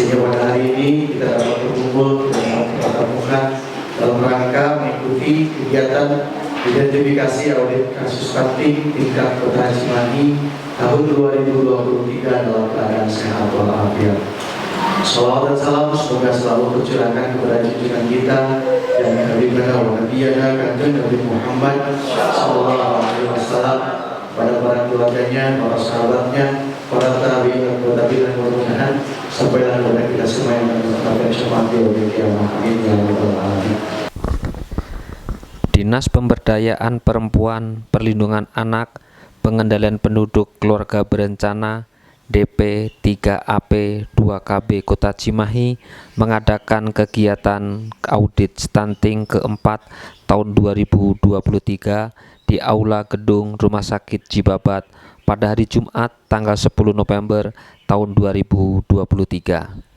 sehingga pada hari ini kita dapat berkumpul dalam tatap muka dalam rangka mengikuti kegiatan identifikasi audit kasus stunting tingkat Kota Cimahi tahun 2023 dalam keadaan sehat walafiat. Salawat dan salam semoga selalu tercurahkan kepada junjungan kita dan habibana wa nabiyana kanjeng Nabi Muhammad sallallahu alaihi wasallam, pada para keluarganya, para sahabatnya, para tabi'in dan tabi'in mudah-mudahan sampai kepada kita semua yang mendapatkan syafaat di yaumil qiyamah. Amin ya rabbal alamin. Dinas Pemberdayaan Perempuan, Perlindungan Anak, Pengendalian Penduduk Keluarga Berencana DP 3AP 2KB Kota Cimahi mengadakan kegiatan audit stunting keempat tahun 2023 di Aula Gedung Rumah Sakit Cibabat pada hari Jumat tanggal 10 November tahun 2023.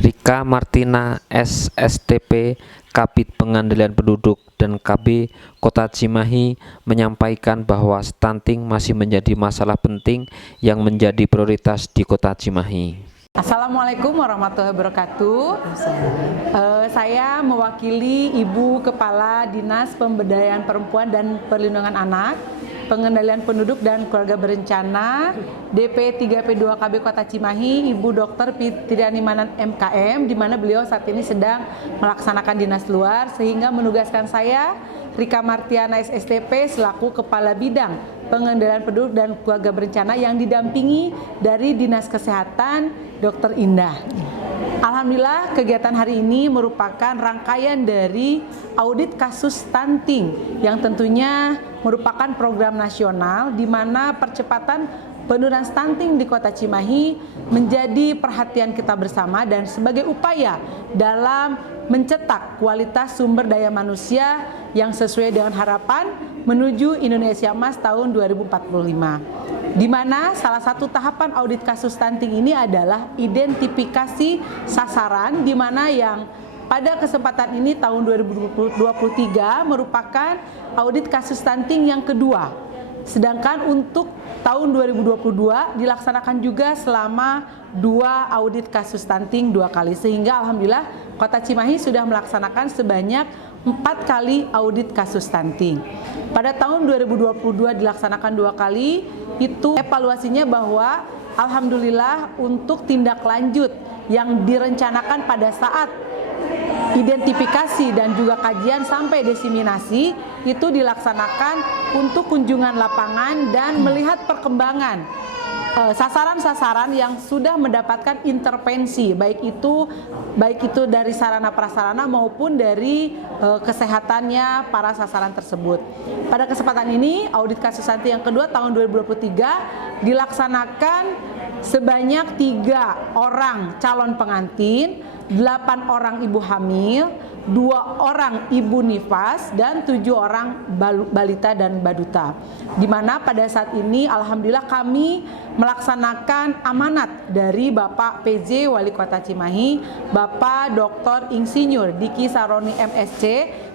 Rika Martina SSTP Kabid Pengendalian Penduduk dan KB Kota Cimahi menyampaikan bahwa stunting masih menjadi masalah penting yang menjadi prioritas di Kota Cimahi. Assalamualaikum warahmatullahi wabarakatuh. Saya mewakili Ibu Kepala Dinas Pemberdayaan Perempuan dan Perlindungan Anak, Pengendalian Penduduk dan Keluarga Berencana DP 3P2KB Kota Cimahi, Ibu Dr. Fitriani Manan MKM, di mana beliau saat ini sedang melaksanakan dinas luar, sehingga menugaskan saya Rika Martiana SSTP selaku Kepala Bidang Pengendalian Penduduk dan Keluarga Berencana yang didampingi dari Dinas Kesehatan Dr. Indah. Alhamdulillah, kegiatan hari ini merupakan rangkaian dari audit kasus stunting yang tentunya merupakan program nasional di mana percepatan penurunan stunting di Kota Cimahi menjadi perhatian kita bersama dan sebagai upaya dalam mencetak kualitas sumber daya manusia yang sesuai dengan harapan menuju Indonesia Emas tahun 2045. Di mana salah satu tahapan audit kasus stunting ini adalah identifikasi sasaran, di mana yang pada kesempatan ini tahun 2023 merupakan audit kasus stunting yang kedua. Sedangkan untuk tahun 2022 dilaksanakan juga selama 2 audit kasus stunting 2 kali, sehingga alhamdulillah Kota Cimahi sudah melaksanakan sebanyak 4 kali audit kasus stunting. Pada tahun 2022 dilaksanakan 2 kali, itu evaluasinya bahwa alhamdulillah untuk tindak lanjut yang direncanakan pada saat identifikasi dan juga kajian sampai diseminasi itu dilaksanakan untuk kunjungan lapangan dan melihat perkembangan sasaran-sasaran yang sudah mendapatkan intervensi, baik itu dari sarana prasarana maupun dari kesehatannya para sasaran tersebut. Pada kesempatan ini audit kasus stunting yang kedua tahun 2023 dilaksanakan sebanyak 3 orang calon pengantin, 8 orang ibu hamil, 2 orang ibu nifas, dan 7 orang balita dan baduta. Di mana pada saat ini alhamdulillah kami melaksanakan amanat dari Bapak PJ Wali Kota Cimahi, Bapak Dr. Insinyur Diki Saroni MSc,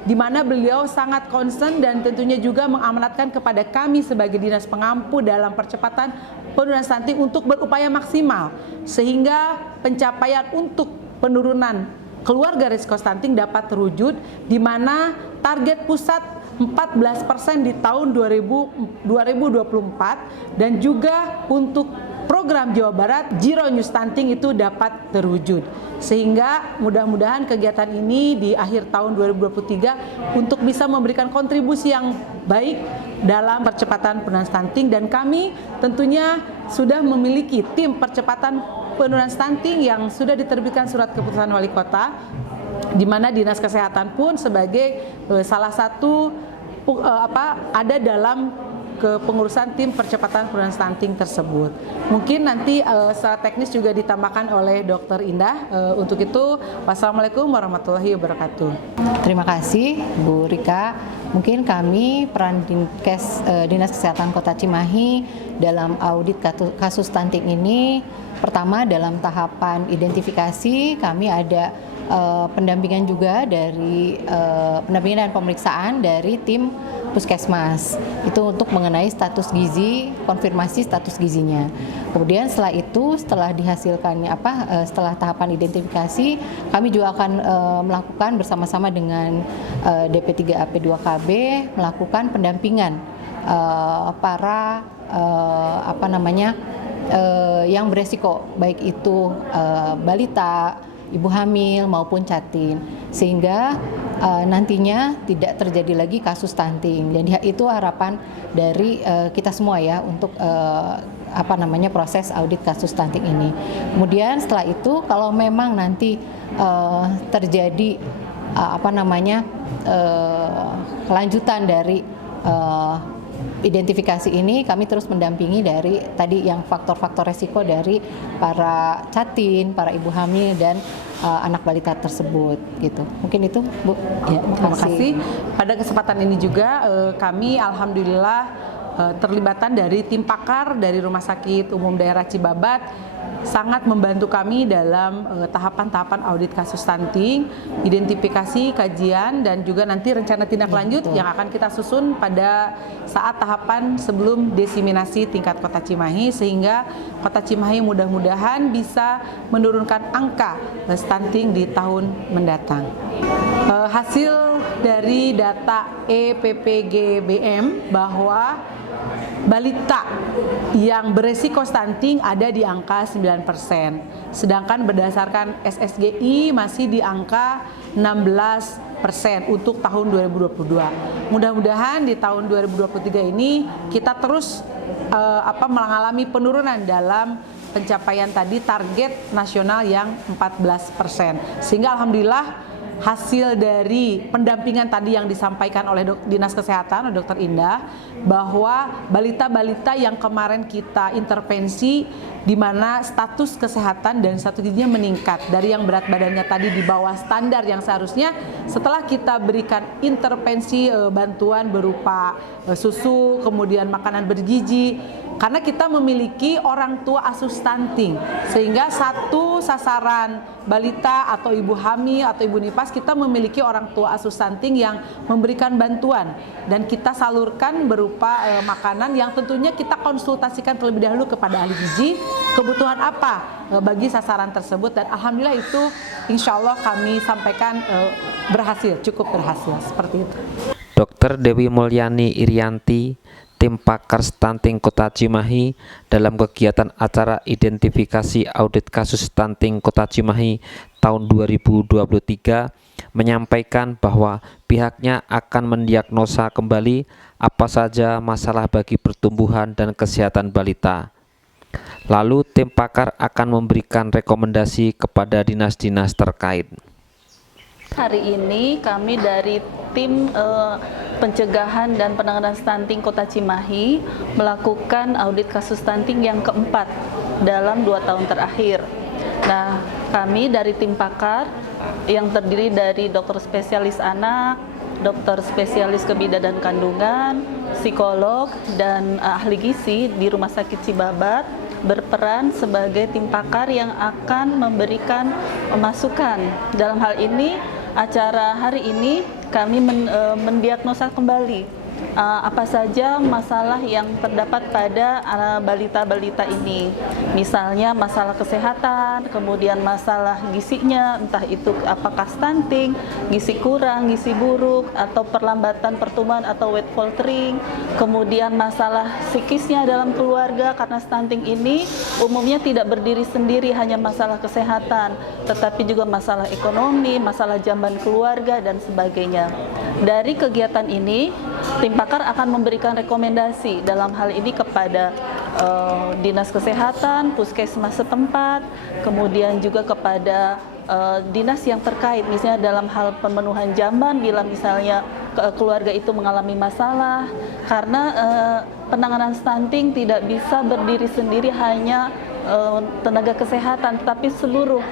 di mana beliau sangat concern dan tentunya juga mengamanatkan kepada kami sebagai dinas pengampu dalam percepatan penurunan stunting untuk berupaya maksimal sehingga pencapaian untuk penurunan keluarga risiko stunting dapat terwujud, di mana target pusat 14% di tahun 2024 dan juga untuk program Jawa Barat Zero New Stunting itu dapat terwujud. Sehingga mudah-mudahan kegiatan ini di akhir tahun 2023 untuk bisa memberikan kontribusi yang baik dalam percepatan penurunan stunting, dan kami tentunya sudah memiliki tim percepatan penurunan stunting yang sudah diterbitkan surat keputusan wali kota, di mana Dinas Kesehatan pun sebagai salah satu ada dalam kepengurusan tim percepatan penurunan stunting tersebut. Mungkin nanti secara teknis juga ditambahkan oleh Dr. Indah. Untuk itu, wassalamualaikum warahmatullahi wabarakatuh. Terima kasih Bu Rika. Mungkin kami peran Dinas Kesehatan Kota Cimahi dalam audit kasus stunting ini, pertama dalam tahapan identifikasi kami ada pendampingan juga dari pendampingan dan pemeriksaan dari tim Puskesmas itu untuk mengenai status gizi, konfirmasi status gizinya. Kemudian setelah itu, setelah dihasilkannya setelah tahapan identifikasi, kami juga akan melakukan bersama-sama dengan DP3AP2KB melakukan pendampingan para yang beresiko, baik itu balita, ibu hamil maupun catin, sehingga nantinya tidak terjadi lagi kasus stunting. Dan itu harapan dari kita semua ya untuk proses audit kasus stunting ini. Kemudian setelah itu kalau memang nanti terjadi kelanjutan dari identifikasi ini, kami terus mendampingi dari tadi yang faktor-faktor resiko dari para catin, para ibu hamil dan anak balita tersebut gitu. Mungkin itu, Bu. Ya, terima kasih. Pada kesempatan ini juga kami alhamdulillah terlibatan dari tim pakar dari Rumah Sakit Umum Daerah Cibabat sangat membantu kami dalam tahapan-tahapan audit kasus stunting, identifikasi, kajian, dan juga nanti rencana tindak lanjut yang akan kita susun pada saat tahapan sebelum desiminasi tingkat Kota Cimahi, sehingga Kota Cimahi mudah-mudahan bisa menurunkan angka stunting di tahun mendatang. Hasil dari data EPPGBM bahwa balita yang beresiko stunting ada di angka 9%, sedangkan berdasarkan SSGI masih di angka 16% untuk tahun 2022. Mudah-mudahan di tahun 2023 ini kita terus mengalami penurunan dalam pencapaian tadi target nasional yang 14%. Sehingga alhamdulillah hasil dari pendampingan tadi yang disampaikan oleh Dinas Kesehatan, oleh Dr. Indah, bahwa balita-balita yang kemarin kita intervensi di mana status kesehatan dan status gizinya meningkat dari yang berat badannya tadi di bawah standar yang seharusnya, setelah kita berikan intervensi bantuan berupa susu, kemudian makanan bergizi, karena kita memiliki orang tua asuh stunting, sehingga satu sasaran balita atau ibu hamil atau ibu nifas kita memiliki orang tua asuh stunting yang memberikan bantuan, dan kita salurkan berupa makanan yang tentunya kita konsultasikan terlebih dahulu kepada ahli gizi kebutuhan apa bagi sasaran tersebut, dan alhamdulillah itu insya Allah kami sampaikan berhasil, cukup berhasil seperti itu. Dr. Dewi Mulyani Irianti, tim pakar stunting Kota Cimahi, dalam kegiatan acara identifikasi audit kasus stunting Kota Cimahi tahun 2023 menyampaikan bahwa pihaknya akan mendiagnosa kembali apa saja masalah bagi pertumbuhan dan kesehatan balita. Lalu tim pakar akan memberikan rekomendasi kepada dinas-dinas terkait. Hari ini kami dari tim pencegahan dan penanganan stunting Kota Cimahi melakukan audit kasus stunting yang keempat dalam 2 tahun terakhir. Nah, kami dari tim pakar yang terdiri dari dokter spesialis anak, dokter spesialis kebidanan dan kandungan, psikolog, dan ahli gizi di Rumah Sakit Cibabat berperan sebagai tim pakar yang akan memberikan masukan. Dalam hal ini, acara hari ini kami mendiagnosa kembali apa saja masalah yang terdapat pada balita-balita ini. Misalnya masalah kesehatan, kemudian masalah gizinya, entah itu apakah stunting, gizi kurang, gizi buruk, atau perlambatan pertumbuhan atau weight faltering. Kemudian masalah psikisnya dalam keluarga, karena stunting ini umumnya tidak berdiri sendiri hanya masalah kesehatan, tetapi juga masalah ekonomi, masalah jamban keluarga, dan sebagainya. Dari kegiatan ini, tim pakar akan memberikan rekomendasi dalam hal ini kepada Dinas Kesehatan, Puskesmas setempat, kemudian juga kepada dinas yang terkait, misalnya dalam hal pemenuhan jamban bila misalnya keluarga itu mengalami masalah, karena penanganan stunting tidak bisa berdiri sendiri hanya tenaga kesehatan, tetapi seluruh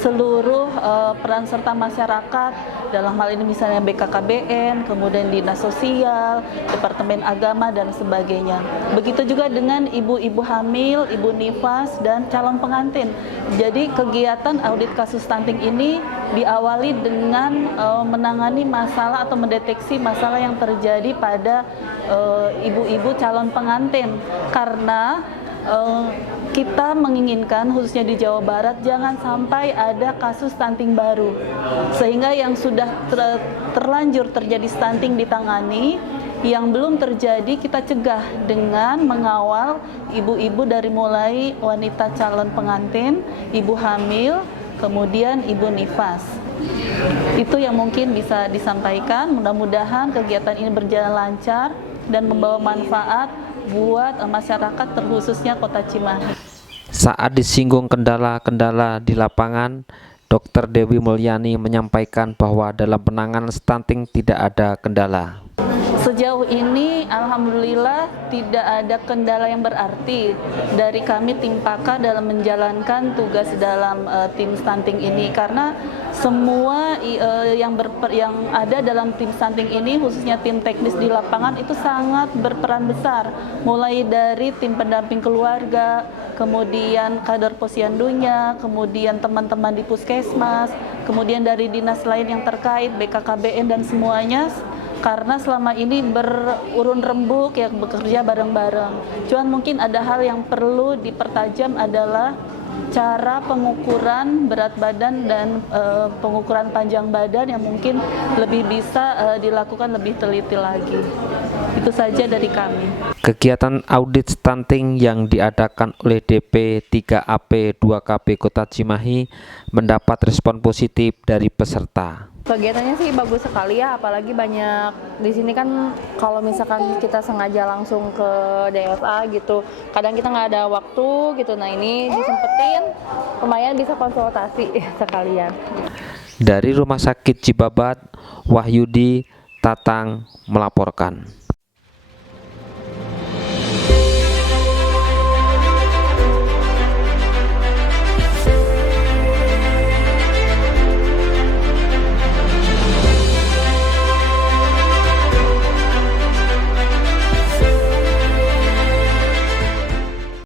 seluruh peran serta masyarakat, dalam hal ini misalnya BKKBN, kemudian Dinas Sosial, Departemen Agama, dan sebagainya. Begitu juga dengan ibu-ibu hamil, ibu nifas, dan calon pengantin. Jadi kegiatan audit kasus stunting ini diawali dengan menangani masalah atau mendeteksi masalah yang terjadi pada ibu-ibu calon pengantin, karena kita menginginkan khususnya di Jawa Barat jangan sampai ada kasus stunting baru, sehingga yang sudah terlanjur terjadi stunting ditangani, yang belum terjadi kita cegah dengan mengawal ibu-ibu dari mulai wanita calon pengantin, ibu hamil, kemudian ibu nifas. Itu yang mungkin bisa disampaikan. Mudah-mudahan kegiatan ini berjalan lancar dan membawa manfaat buat masyarakat, terkhususnya Kota Cimahi. Saat disinggung kendala-kendala di lapangan, Dr. Dewi Mulyani menyampaikan bahwa dalam penanganan stunting tidak ada kendala. Sejauh ini alhamdulillah tidak ada kendala yang berarti dari kami tim PAKA dalam menjalankan tugas dalam tim stunting ini, karena semua yang ada dalam tim stunting ini, khususnya tim teknis di lapangan, itu sangat berperan besar, mulai dari tim pendamping keluarga, kemudian kader posyandunya, kemudian teman-teman di puskesmas, kemudian dari dinas lain yang terkait, BKKBN, dan semuanya. Karena selama ini berurun rembuk ya, bekerja bareng-bareng. Cuman mungkin ada hal yang perlu dipertajam adalah cara pengukuran berat badan dan pengukuran panjang badan yang mungkin lebih bisa dilakukan lebih teliti lagi. Itu saja dari kami. Kegiatan audit stunting yang diadakan oleh DP 3AP 2KB Kota Cimahi mendapat respon positif dari peserta. Kegiatannya sih bagus sekali ya, apalagi banyak di sini kan kalau misalkan kita sengaja langsung ke DFA gitu, kadang kita nggak ada waktu gitu. Nah ini disempetin, lumayan bisa konsultasi sekalian. Dari Rumah Sakit Cibabat, Wahyudi Tatang melaporkan.